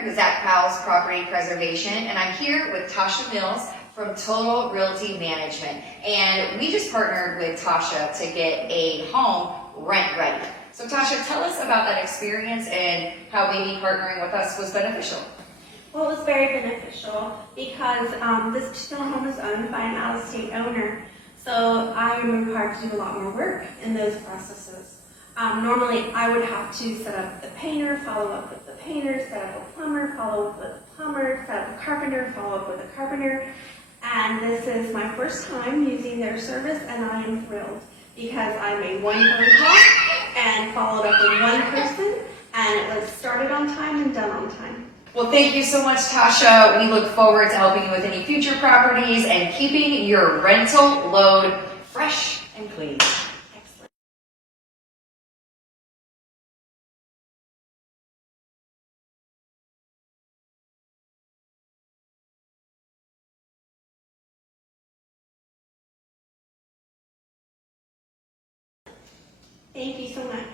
partner with Zach Powell's Property Preservation, and I'm here with Tasha Mills from Total Realty Management. And we just partnered with Tasha to get a home rent ready. So Tasha, tell us about that experience and how maybe partnering with us was beneficial. Well, it was very beneficial because this particular home is owned by an out-of-state owner. So I am required to do a lot more work in those processes. Normally, I would have to set up the painter, follow up with the painter, set up a plumber, follow up with the plumber, set up a carpenter, follow up with the carpenter. And this is my first time using their service, and I am thrilled because I made one phone call and followed up with one person, and it was started on time and done on time. Well, thank you so much, Tasha. We look forward to helping you with any future properties and keeping your rental load fresh and clean. Excellent. Thank you so much.